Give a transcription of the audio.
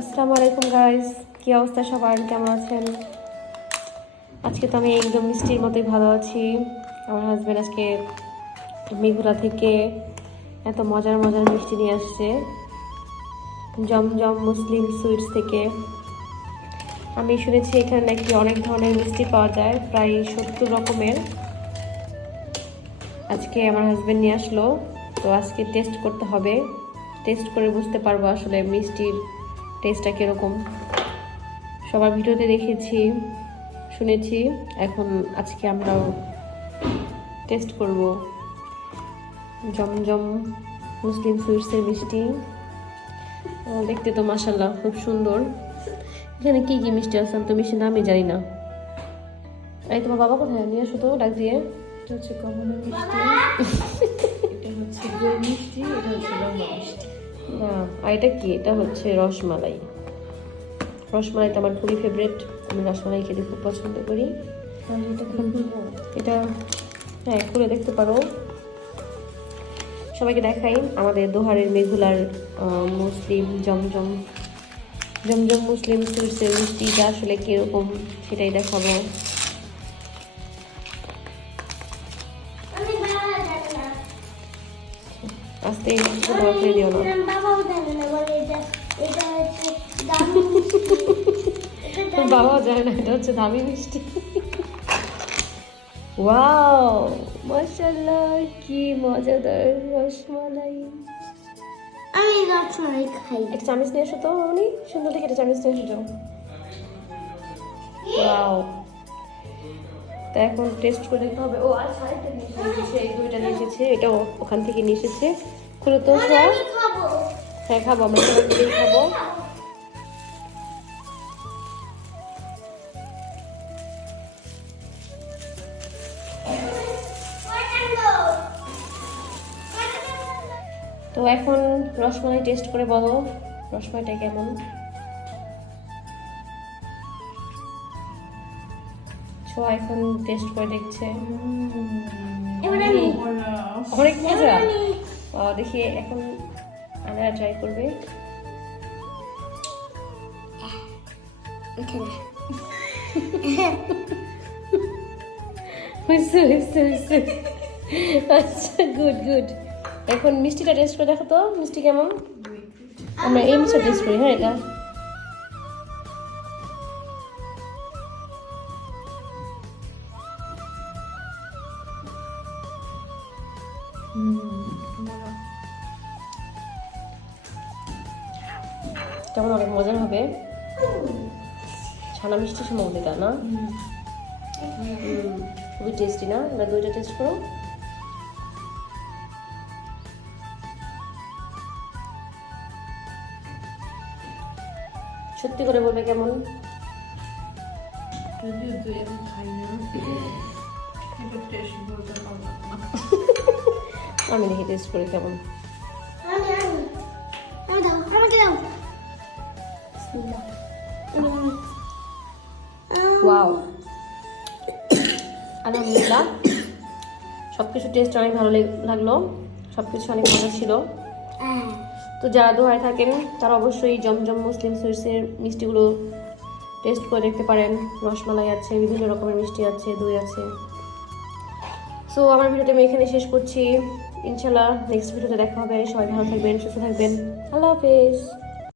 আসসালামু আলাইকুম গাইস কি অবস্থা সবার? কেমন আছেন? আজকে তো আমি একদম মিষ্টির মতোই ভালো আছি। আমার হাজব্যান্ড আজকে মেঘুলা থেকে এত মজার মজার মিষ্টি নিয়ে আসছে। জমজম মুসলিম সুইটস থেকে। আমি শুনেছি এখানে নাকি অনেক ধরনের মিষ্টি পাওয়া যায়, প্রায় সত্তর রকমের। আজকে আমার হাজব্যান্ড নিয়ে আসলো। তো আজকে টেস্ট করতে হবে। টেস্ট করে বুঝতে পারব আসলে মিষ্টির টেস্টটা কীরকম? সবার ভিডিওতে দেখেছি, শুনেছি। এখন আজকে আমরাও টেস্ট করব। জমজম মুসলিম সুইটসের মিষ্টি। দেখতে তো মাসাল্লাহ খুব সুন্দর। এখানে কি কি মিষ্টি আছে আমি তো মিষ্টি নামই জানি না। এই তোমার বাবা কোথায়? নিয়ে আসো তো, ডাক দিয়ে। হচ্ছে কমলা মিষ্টি। এটা হচ্ছে গুড় মিষ্টি, এটা হচ্ছে লম্বা মিষ্টি। না, আর এটা কি? এটা হচ্ছে রসমালাই। রসমালাই তো আমার খুবই ফেভারিট আমি রসমালাই খেতে খুব পছন্দ করি। এটা হ্যাঁ খুলে দেখতে পারো। সবাইকে দেখাই আমাদের দোহারের মেঘুলার মুসলিম জমজম জমজম মুসলিম সুইটসের মিষ্টিটা আসলে কীরকম সেটাই দেখাবো। আস্তে ফেলে দিও না। বাবাও জানে না এটা হচ্ছে দামি মিষ্টি। ওয়াও মাশাআল্লাহ কি মজাদার রসমালাই। আমি রসমালাই খাই। একটা চামচ নিয়ে এসো তো উনি সুন্দর দেখে একটা চামচ নিয়ে এসো ওয়াও। তা এখন টেস্ট করে দেখতে হবে। ও আচ্ছা আরেকটা নিয়ে এসেছে এই দুইটা নিয়ে এসেছে এটাও ওখান থেকে নিয়ে এসেছে। খুলে তো হ্যাঁ খাব আমরা খাব। তো এখন রসমালাই টেস্ট করে বলো রসমালাইটা কেমন? ছোয়া এখন টেস্ট করে দেখছে। অনেক মজা। দেখি এখন আনারা ট্রাই করবে। আচ্ছা গুড গুড এখন মিষ্টিটা টেস্ট করে দেখো তো মিষ্টি কেমন? আমরা এই মিষ্টিটা টেস্ট করি হ্যাঁ এটা। কেমন অনেক মজার হবে? ছানা মিষ্টি এটা না? খুবই টেস্টি না? এবার দুইটা টেস্ট করো। সত্যি করে বলবে কেমন? খাই না। আমি দেখি টেস্ট করে কেমন। ওয়াও আলহামদুলিল্লাহ সব কিছু টেস্ট অনেক ভালো লাগল সব কিছু অনেক ভালো ছিল। হ্যাঁ। তো যারা দোহায় থাকেন তারা অবশ্যই জমজম মুসলিম সুইটসের মিষ্টিগুলো টেস্ট করে দেখতে পারেন। রসমালাই আছে বিভিন্ন রকমের মিষ্টি আছে দই আছে। সো আমার ভিডিওটা আমি এখানে শেষ করছি। ইনশাল্লাহ নেক্সট ভিডিওতে দেখা হবে। সবাই ভালো থাকবেন সুস্থ থাকবেন। আল্লাহ হাফেজ।